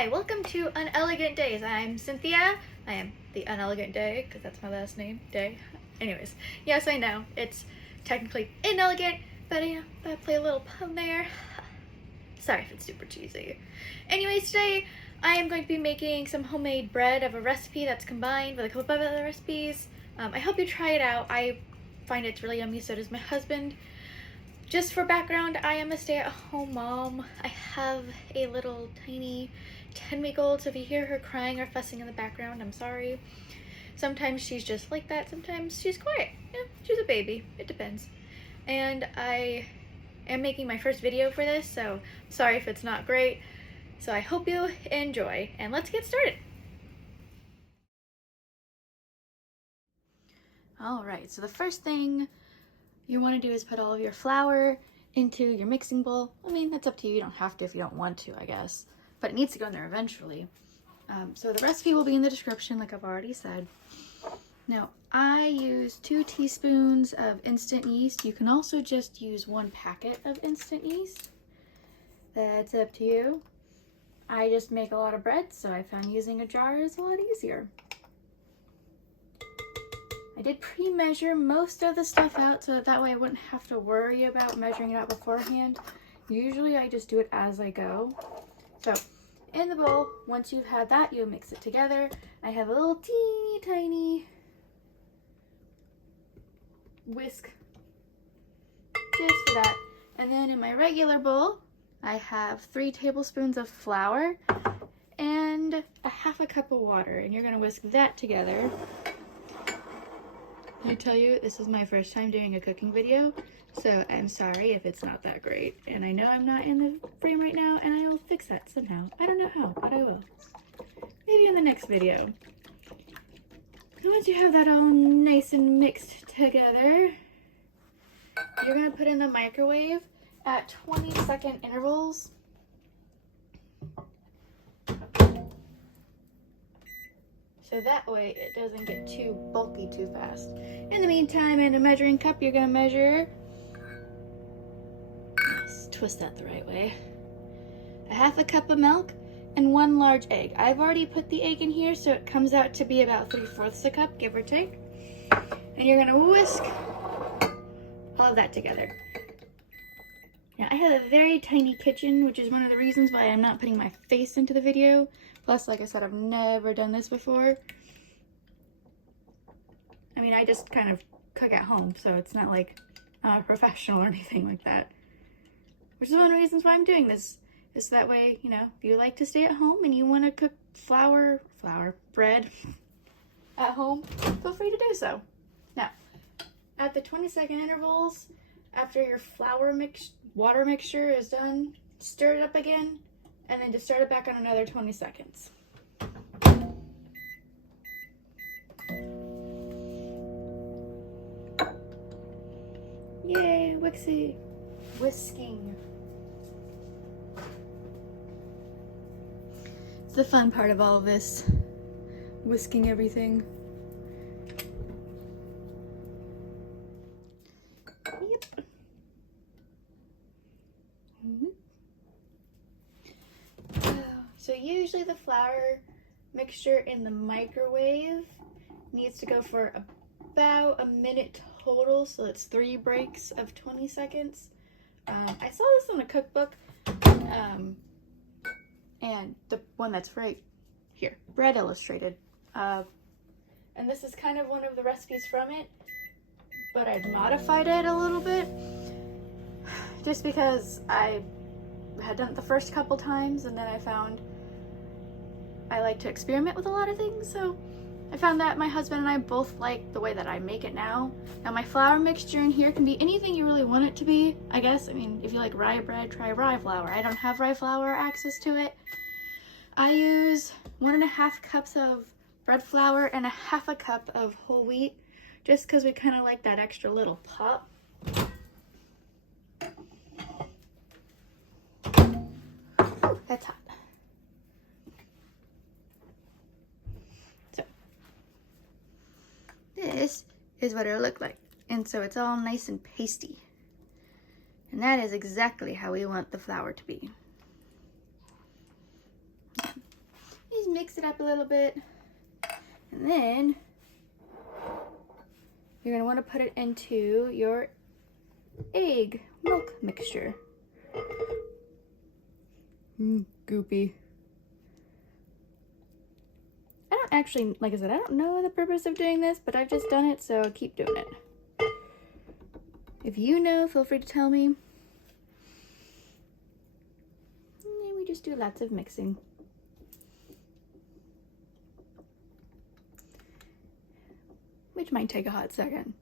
Hi, welcome to Unelegant Days. I'm Cynthia. I am the Unelegant Day, because that's my last name, Day. Anyways, yes, I know, it's technically inelegant, but you know, I play a little pun there. Sorry if it's super cheesy. Anyways, today I am going to be making some homemade bread of a recipe that's combined with a couple of other recipes. I hope you try it out. I find it's really yummy, so does my husband. Just for background, I am a stay-at-home mom. I have a little tiny 10-week-old, so if you hear her crying or fussing in the background, I'm sorry. Sometimes she's just like that, sometimes she's quiet. Yeah, she's a baby, it depends. And I am making my first video for this, so sorry if it's not great. So I hope you enjoy, and let's get started. Alright, so the first thing you want to do is put all of your flour into your mixing bowl. I mean, that's up to you. You don't have to if you don't want to, I guess. But it needs to go in there eventually. So the recipe will be in the description, like I've already said. Now, I use 2 teaspoons of instant yeast. You can also just use 1 packet of instant yeast. That's up to you. I just make a lot of bread, so I found using a jar is a lot easier. I did pre-measure most of the stuff out so that way I wouldn't have to worry about measuring it out beforehand. Usually I just do it as I go. So in the bowl, once you've had that, you'll mix it together. I have a little teeny tiny whisk just for that. And then in my regular bowl, I have 3 tablespoons of flour and a half a cup of water. And you're gonna whisk that together. I tell you, this is my first time doing a cooking video, so I'm sorry if it's not that great. And I know I'm not in the frame right now, and I will fix that somehow. I don't know how, but I will. Maybe in the next video. And once you have that all nice and mixed together, you're gonna put in the microwave at 20-second intervals. So that way it doesn't get too bulky too fast. In the meantime, in a measuring cup, you're gonna measure, let's twist that the right way, a half a cup of milk and 1 large egg. I've already put the egg in here, so it comes out to be about 3/4 a cup, give or take. And you're gonna whisk all of that together. Now, I have a very tiny kitchen, which is one of the reasons why I'm not putting my face into the video. Plus, like I said, I've never done this before. I mean, I just kind of cook at home, so it's not like I'm a professional or anything like that. Which is one of the reasons why I'm doing this. Is that way, you know, if you like to stay at home and you want to cook bread at home, feel free to do so. Now, at the 20-second intervals, after your water mixture is done, stir it up again, and then just start it back on another 20 seconds. Yay, whisking. It's the fun part of all of this, whisking everything. Yep. So usually the flour mixture in the microwave needs to go for about a minute total, so it's 3 breaks of 20 seconds. I saw this on a cookbook, and the one that's right here, Bread Illustrated. And this is kind of one of the recipes from it, but I've modified it a little bit, just because I had done it the first couple times, and then I found I like to experiment with a lot of things, so I found that my husband and I both like the way that I make it now. Now my flour mixture in here can be anything you really want it to be, I guess. I mean, if you like rye bread, try rye flour. I don't have rye flour access to it. I use 1.5 cups of bread flour and 1/2 cup of whole wheat, just because we kind of like that extra little pop. Ooh, that's hot. This is what it'll look like. And so it's all nice and pasty. And that is exactly how we want the flour to be. mix it up a little bit. And then you're gonna wanna put it into your egg milk mixture. Goopy. I don't actually, like I said, I don't know the purpose of doing this, but I've just done it, so I'll keep doing it. If you know, feel free to tell me. And then we just do lots of mixing. Which might take a hot second.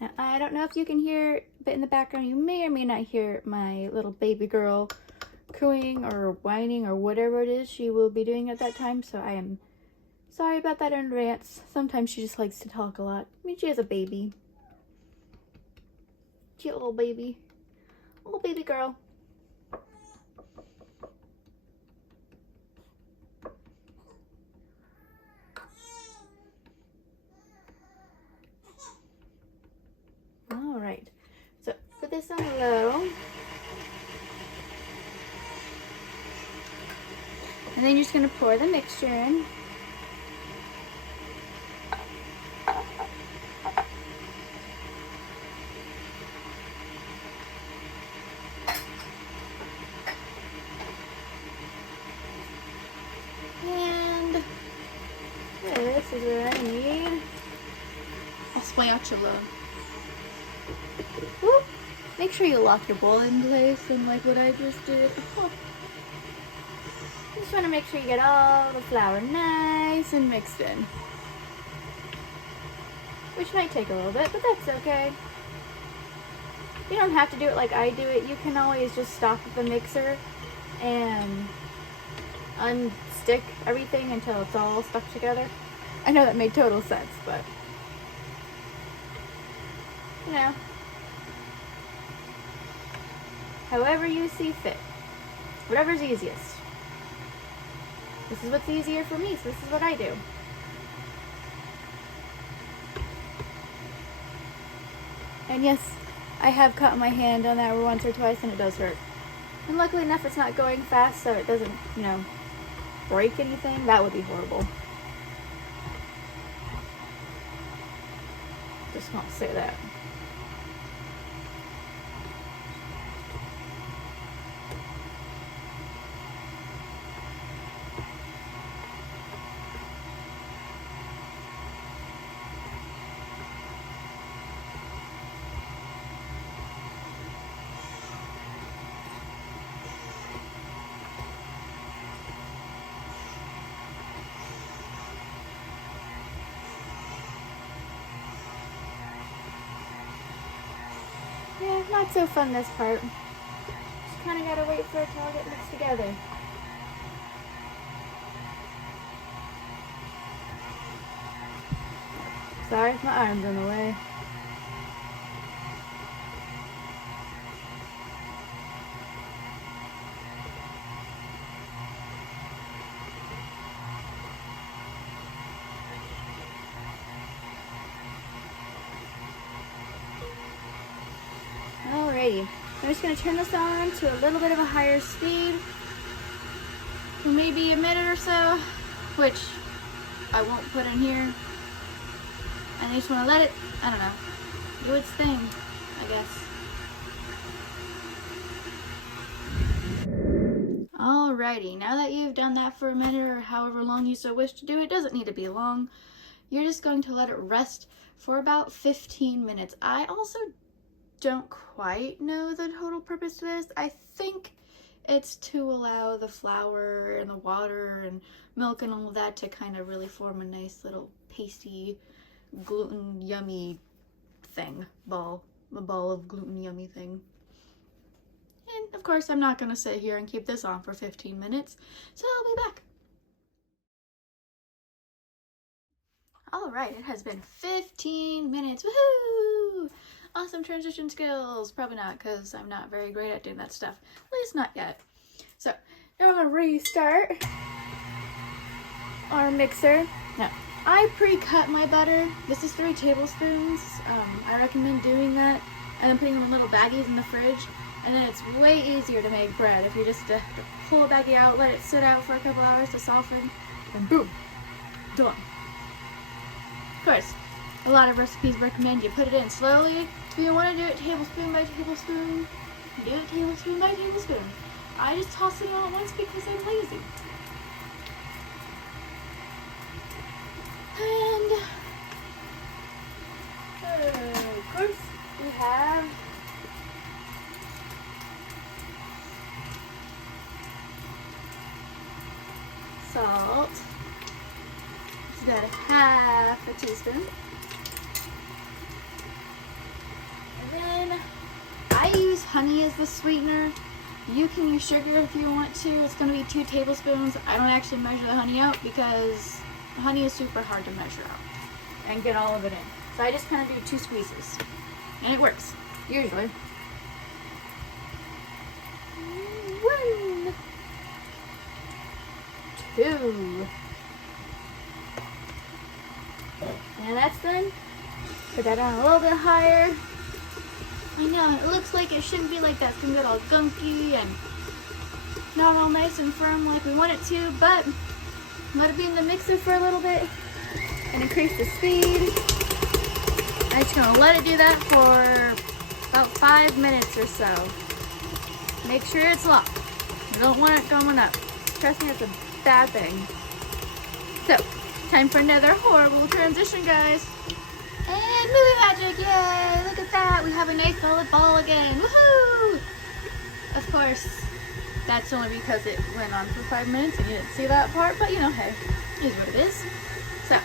Now, I don't know if you can hear it, but in the background you may or may not hear my little baby girl cooing or whining or whatever it is she will be doing at that time, so I am sorry about that in advance. Sometimes she just likes to talk a lot. I mean, she has a baby. Cute little baby. Little baby girl. Alright, so put this on low. And then you're just going to pour the mixture in. And this is where I need a spatula. Whoop. Make sure you lock your bowl in place, and like what I just did. Oh. Just want to make sure you get all the flour nice and mixed in. Which might take a little bit, but that's okay. You don't have to do it like I do it. You can always just stop at the mixer and unstick everything until it's all stuck together. I know that made total sense, but you know, however you see fit, whatever's easiest. This is what's easier for me, so this is what I do. And yes, I have cut my hand on that once or twice and it does hurt. And luckily enough it's not going fast, so it doesn't, you know, break anything. That would be horrible. Just won't say that. Yeah, not so fun this part. Just kind of gotta wait for it to all get mixed together. Sorry if my arm's in the way. Alrighty, I'm just going to turn this on to a little bit of a higher speed for maybe a minute or so, which I won't put in here. And I just want to let it, I don't know, do its thing, I guess. Alrighty, now that you've done that for a minute or however long you so wish to do, it doesn't need to be long. You're just going to let it rest for about 15 minutes. I also don't quite know the total purpose to this. I think it's to allow the flour and the water and milk and all of that to kind of really form a nice little pasty, gluten yummy thing, a ball of gluten yummy thing. And of course I'm not going to sit here and keep this on for 15 minutes, so I'll be back. Alright, it has been 15 minutes, woohoo! Awesome transition skills. Probably not, because I'm not very great at doing that stuff. At least not yet. So restart our mixer. Now, I pre-cut my butter. This is 3 tablespoons. I recommend doing that and then putting them in little baggies in the fridge. And then it's way easier to make bread if you just pull a baggie out, let it sit out for a couple hours to soften, and boom, done. Of course, a lot of recipes recommend you put it in slowly. If you want to do it tablespoon by tablespoon, do it tablespoon by tablespoon. I just toss it all at once because I'm lazy. And of course, we have salt. It's got ½ teaspoon. And then I use honey as the sweetener. You can use sugar if you want to. It's going to be 2 tablespoons. I don't actually measure the honey out because honey is super hard to measure out and get all of it in. So I just kind of do 2 squeezes. And it works, usually. 1, 2. And that's done. Put that on a little bit higher. I know, it looks like it shouldn't be like that. It's gonna get all gunky and not all nice and firm like we want it to, but let it be in the mixer for a little bit and increase the speed. I'm just gonna let it do that for about 5 minutes or so. Make sure it's locked. You don't want it going up. Trust me, it's a bad thing. So, time for another horrible transition, guys. And movie magic, yay! Look at that, we have a nice solid ball again, woohoo! Of course, that's only because it went on for 5 minutes and you didn't see that part, but you know, hey, it is what it is. So,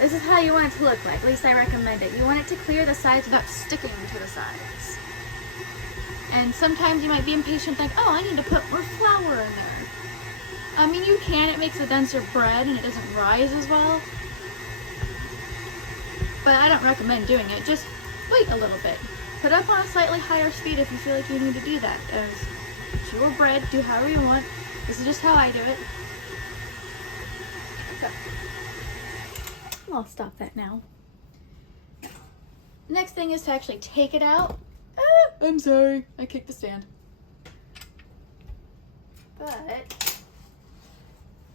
this is how you want it to look like, at least I recommend it. You want it to clear the sides without sticking to the sides. And sometimes you might be impatient, like, oh, I need to put more flour in there. I mean, you can, it makes a denser bread and it doesn't rise as well. But I don't recommend doing it. Just wait a little bit. Put up on a slightly higher speed if you feel like you need to do that. It's your bread, do however you want. This is just how I do it. So, I'll stop that now. Next thing is to actually take it out. I'm sorry, I kicked the stand. But,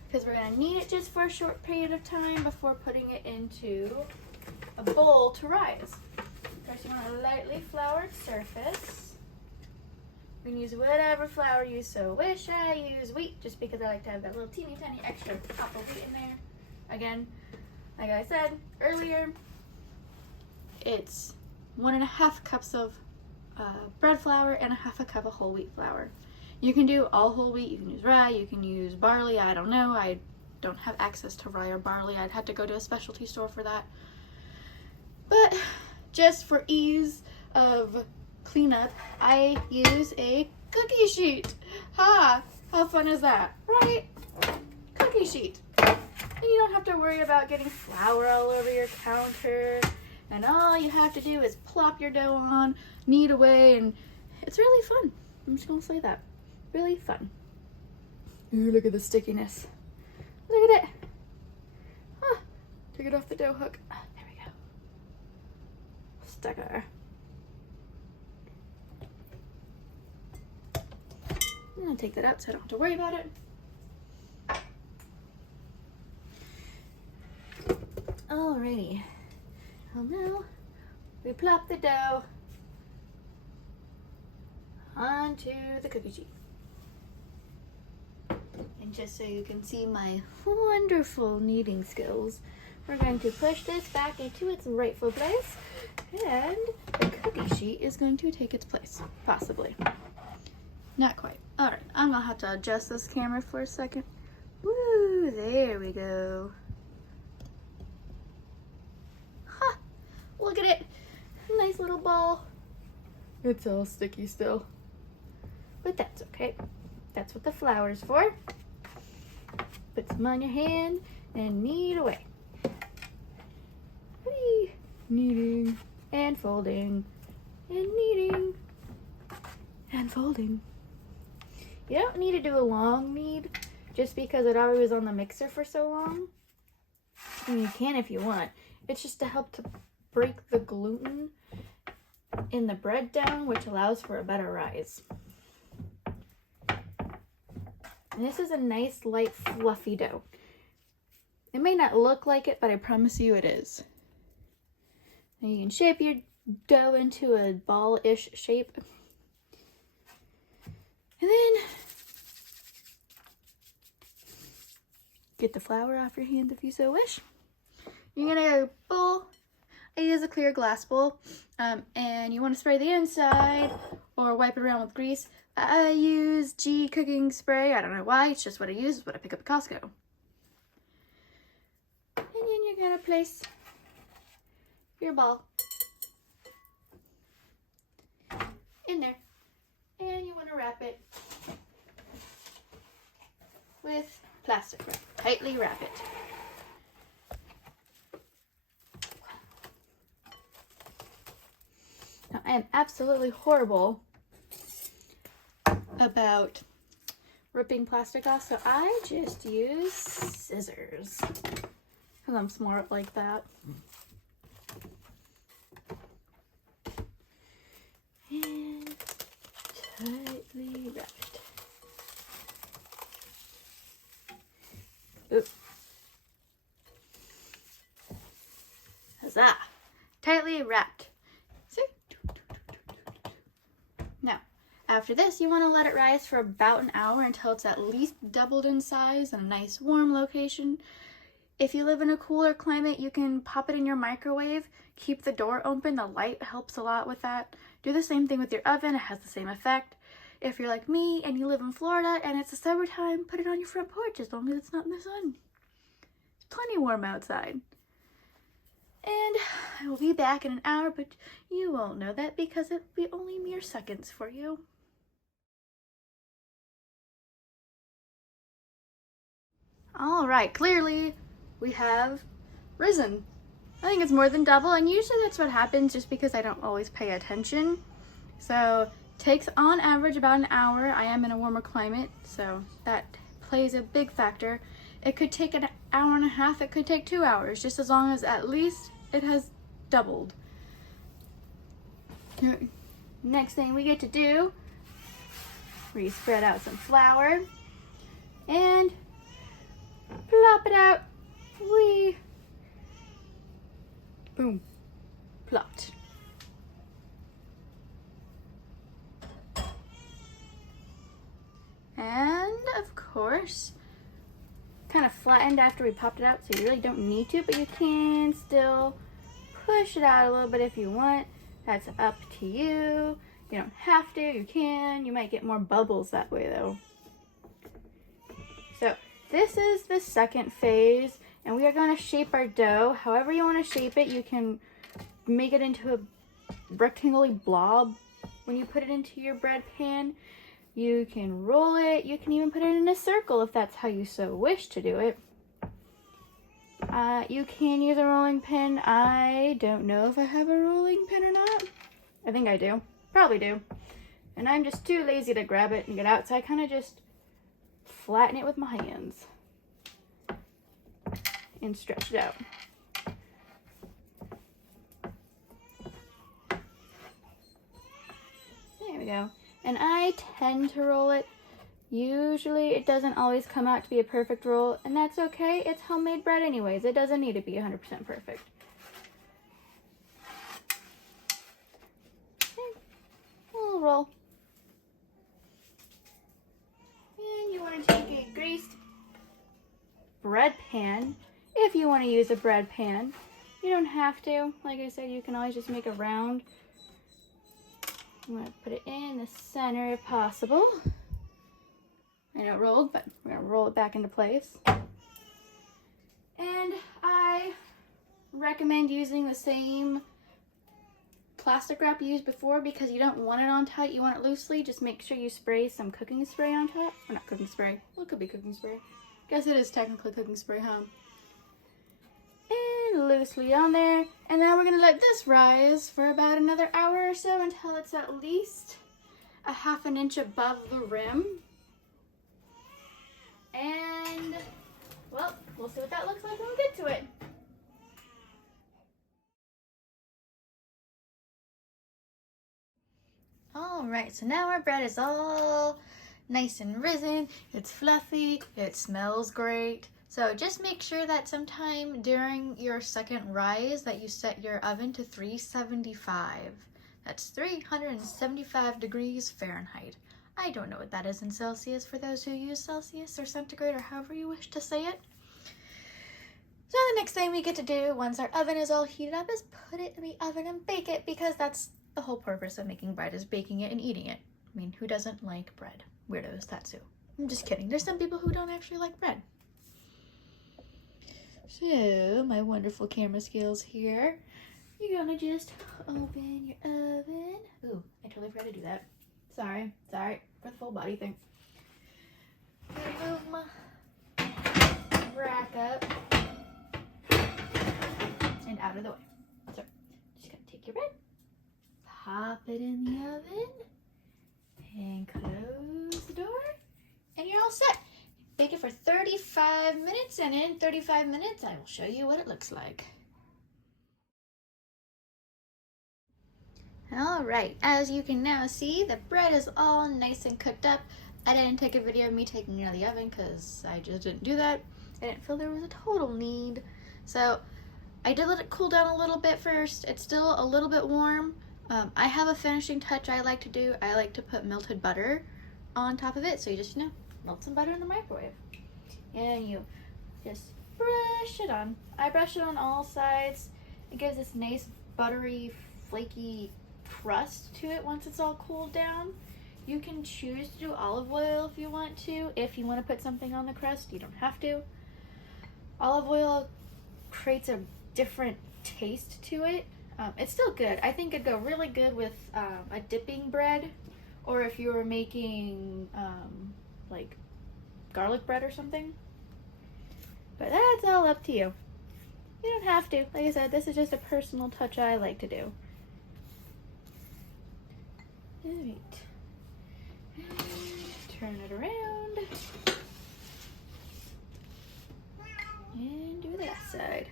because we're gonna need it just for a short period of time before putting it into a bowl to rise. First, you want a lightly floured surface. You can use whatever flour you so wish. I use wheat just because I like to have that little teeny tiny extra pop of wheat in there. Again, like I said earlier, it's 1½ cups of bread flour and ½ cup of whole wheat flour. You can do all whole wheat, you can use rye, you can use barley, I don't know. I don't have access to rye or barley. I'd have to go to a specialty store for that. But just for ease of cleanup, I use a cookie sheet. Ha! How fun is that, right? Cookie sheet. And you don't have to worry about getting flour all over your counter. And all you have to do is plop your dough on, knead away, and it's really fun. I'm just gonna say that. Really fun. Ooh, look at the stickiness. Look at it. Huh. Took it off the dough hook. There we go. Stuck her. I'm gonna take that out so I don't have to worry about it. Alrighty. Well, now we plop the dough onto the cookie sheet. And just so you can see my wonderful kneading skills, we're going to push this back into its rightful place, and the cookie sheet is going to take its place, possibly. Not quite. Alright, I'm gonna have to adjust this camera for a second. Woo, there we go. Ha! Look at it! Nice little ball. It's all sticky still. But that's okay. That's what the flour's for. Put some on your hand and knead away. Whee! Kneading and folding and kneading and folding. You don't need to do a long knead just because it already was on the mixer for so long. I mean, you can if you want. It's just to help to break the gluten in the bread down, which allows for a better rise. And this is a nice, light, fluffy dough. It may not look like it, but I promise you it is. And you can shape your dough into a ball-ish shape. And then get the flour off your hands if you so wish. You're gonna get a bowl. I use a clear glass bowl, and you want to spray the inside or wipe it around with grease. I use G cooking spray. I don't know why. It's just what I use. It's what I pick up at Costco. And then you're gonna place your ball in there, and you want to wrap it with plastic wrap. Tightly wrap it. Now, I am absolutely horrible about ripping plastic off, so I just use scissors because I'm smart like that. And tightly wrap it. Oop. Huzzah! Tightly wrapped. See? Now, after this, you want to let it rise for about an hour until it's at least doubled in size in a nice warm location. If you live in a cooler climate, you can pop it in your microwave. Keep the door open. The light helps a lot with that. Do the same thing with your oven. It has the same effect. If you're like me and you live in Florida and it's the summertime, put it on your front porch as long as it's not in the sun. It's plenty warm outside. And I will be back in an hour, but you won't know that because it'll be only mere seconds for you. All right, clearly we have risen. I think it's more than double, and usually that's what happens just because I don't always pay attention. So takes on average about an hour. I am in a warmer climate, so that plays a big factor. It could take an hour and a half, it could take 2 hours, just as long as at least it has doubled. Next thing we get to do, we spread out some flour and plop it out. Boom, plopped. And of course, kind of flattened after we popped it out, so you really don't need to, but you can still push it out a little bit if you want. That's up to you. You don't have to, you can. You might get more bubbles that way though. So this is the second phase, and we are going to shape our dough. However you want to shape it, you can make it into a rectangular blob when you put it into your bread pan. You can roll it. You can even put it in a circle if that's how you so wish to do it. You can use a rolling pin. I don't know if I have a rolling pin or not. I think I do. Probably do. And I'm just too lazy to grab it and get out, so I kind of just flatten it with my hands and stretch it out. There we go. And I tend to roll it. Usually it doesn't always come out to be a perfect roll, and that's okay. It's homemade bread anyways. It doesn't need to be 100% perfect. Okay. A little roll. And you want to take a greased bread pan. If you want to use a bread pan, you don't have to. Like I said, you can always just make a round. I'm going to put it in the center if possible. I know it rolled, but we're going to roll it back into place. And I recommend using the same plastic wrap you used before because you don't want it on tight, you want it loosely. Just make sure you spray some cooking spray on top. Or not cooking spray. Well, it could be cooking spray. Guess it is technically cooking spray, huh? And loosely on there. And now we're going to let this rise for about another hour or so until it's at least a ½ inch above the rim. And see what that looks like when we get to it. Alright, so now our bread is all nice and risen, it's fluffy, it smells great. So just make sure that sometime during your second rise that you set your oven to 375. That's 375 degrees Fahrenheit. I don't know what that is in Celsius for those who use Celsius or centigrade or however you wish to say it. So the next thing we get to do once our oven is all heated up is put it in the oven and bake it, because that's the whole purpose of making bread, is baking it and eating it. I mean, who doesn't like bread? Weirdos, that's who. I'm just kidding. There's some people who don't actually like bread. So, my wonderful camera skills here. You're gonna just open your oven. Ooh, I totally forgot to do that. Sorry, for the full body thing. Move my rack up and out of the way. So, just gonna take your bread, pop it in the oven, and close the door, and you're all set. Bake it for 35 minutes, and in 35 minutes, I will show you what it looks like. All right, as you can now see, the bread is all nice and cooked up. I didn't take a video of me taking it out of the oven because I just didn't do that. I didn't feel there was a total need. So I did let it cool down a little bit first. It's still a little bit warm. I have a finishing touch I like to do. I like to put melted butter on top of it. So you just, melt some butter in the microwave. And you just brush it on. I brush it on all sides. It gives this nice buttery, flaky crust to it once it's all cooled down. You can choose to do olive oil if you want to. If you want to put something on the crust, you don't have to. Olive oil creates a different taste to it. It's still good. I think it'd go really good with a dipping bread, or if you were making like garlic bread or something. But that's all up to you. You don't have to. Like I said, this is just a personal touch I like to do. Alright. Turn it around. And do that side.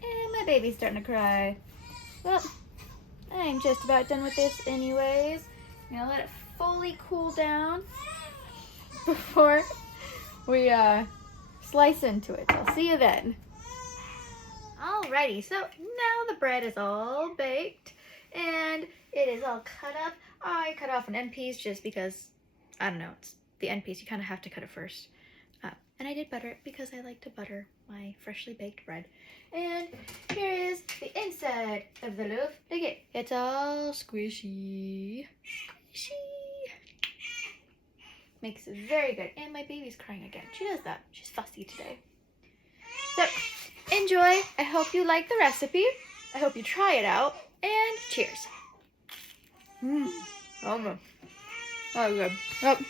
And my baby's starting to cry. Well, I'm just about done with this anyways. I'm gonna let it fully cool down before we slice into it. So I'll see you then. Alrighty, so now the bread is all baked and it is all cut up. I cut off an end piece just because, I don't know, it's the end piece. You kind of have to cut it first. And I did butter it because I like to butter my freshly baked bread. And here is the inside of the loaf. Look it, it's all squishy. Squishy. Makes it very good. And my baby's crying again. She does that. She's fussy today. So, enjoy. I hope you like the recipe. I hope you try it out. And cheers. Oh, good. Oh, good. Yep.